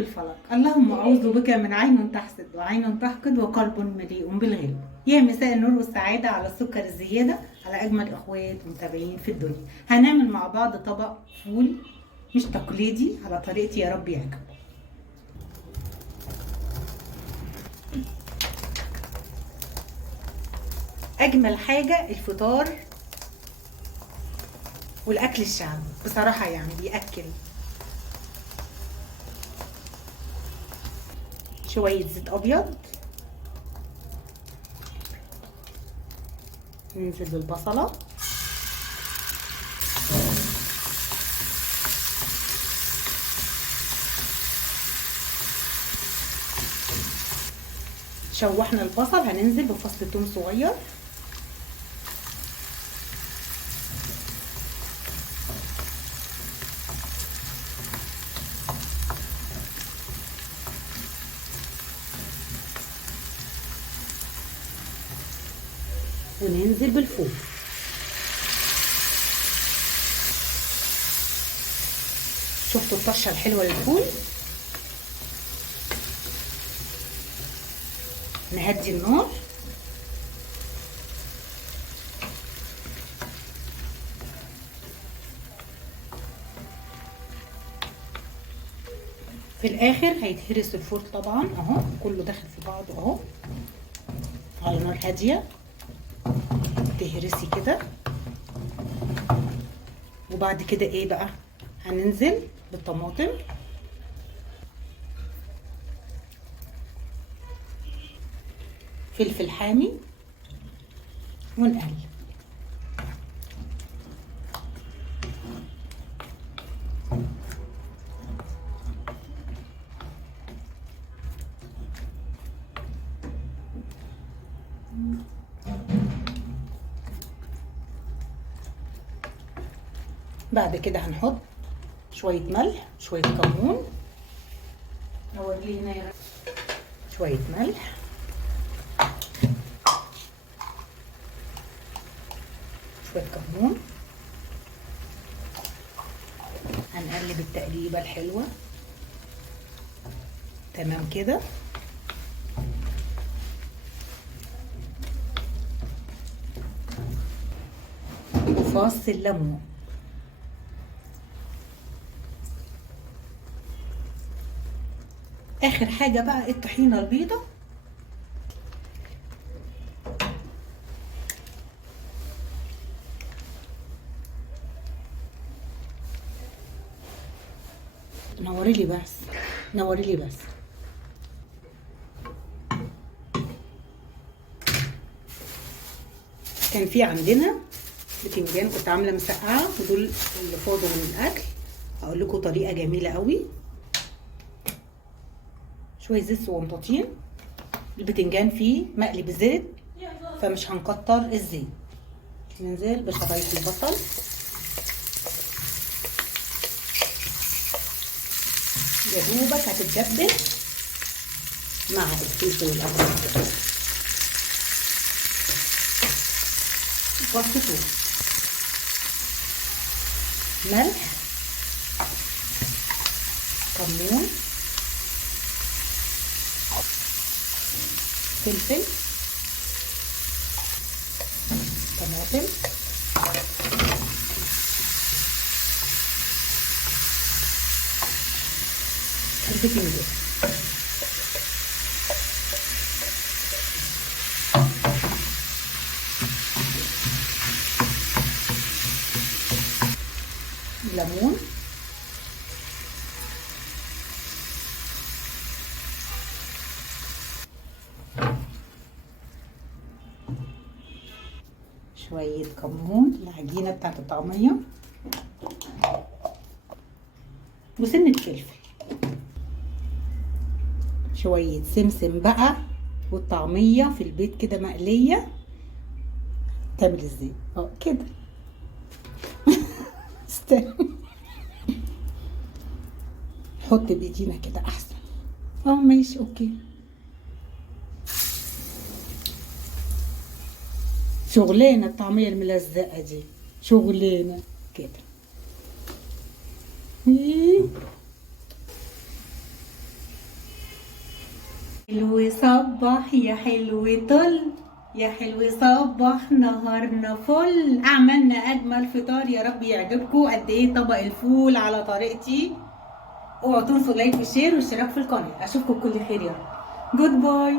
رب الفلق. اللهم أعوذ بك من عين تحسد وعين تحقد وقلب مليء بالغل. يا مساء النور والسعادة على السكر الزيادة، على أجمل إخوات ومتابعين في الدنيا. هنعمل مع بعض طبق فول مش تقليدي، على طريقتي، يا رب يعجبكم. أجمل حاجة الفطار والأكل الشعبي بصراحة، يعني بيأكل. شوية زيت أبيض، ننزل بالبصلة، شوحنا البصل، هننزل بفصل ثوم صغير، وننزل بالفول. شفتوا الطشه الحلوه للفول؟ نهدي النار، في الاخر هيتهرس الفول طبعا اهو، كله داخل في بعضه اهو، على نار هاديه تهرسي كده. وبعد كده ايه بقى؟ هننزل بالطماطم، فلفل حامي، ونقلب. بعد كده هنحط شوية ملح، شوية كمون، نورينا شوية ملح، شوية كمون. هنقلب التقليبة الحلوة تمام كده. وفص الليمون. اخر حاجة بقى الطحينة البيضة، نوري لي بس، نوري لي بس. كان في عندنا بتنجان كنت عامله مسقعه، ودول اللي فاضوا من الاكل. هقول لكم طريقه جميله قوي. شويه زيت صغنطاطين، البتنجان فيه مقلي بزيت فمش هنكتر الزيت. ننزل بشرايح البصل، يا دوبك هتتدبل مع الفلفل الابيض، فص ثوم، ملح، كمون، فلفل، طماطم، البتنجان. ليمون، شوية كمون، العجينة بتاعت الطعمية، وسنة فلفل، شوية سمسم بقى. والطعمية في البيت كده مقلية تعمل ازاي؟ كده. استنى، حط بايدينا كده احسن. ماشي، اوكي. شغلانه الطعميه الملزقه دي، شغلانه كده. حلو صبح يا حلو طل، يا حلو صبح نهارنا فل. عملنا اجمل فطار، يا رب يعجبكم. قد ايه طبق الفول على طريقتي. اوعوا تنسوا لايك وشير واشتراك في القناه. اشوفكم بكل خير يا رب. جود باي.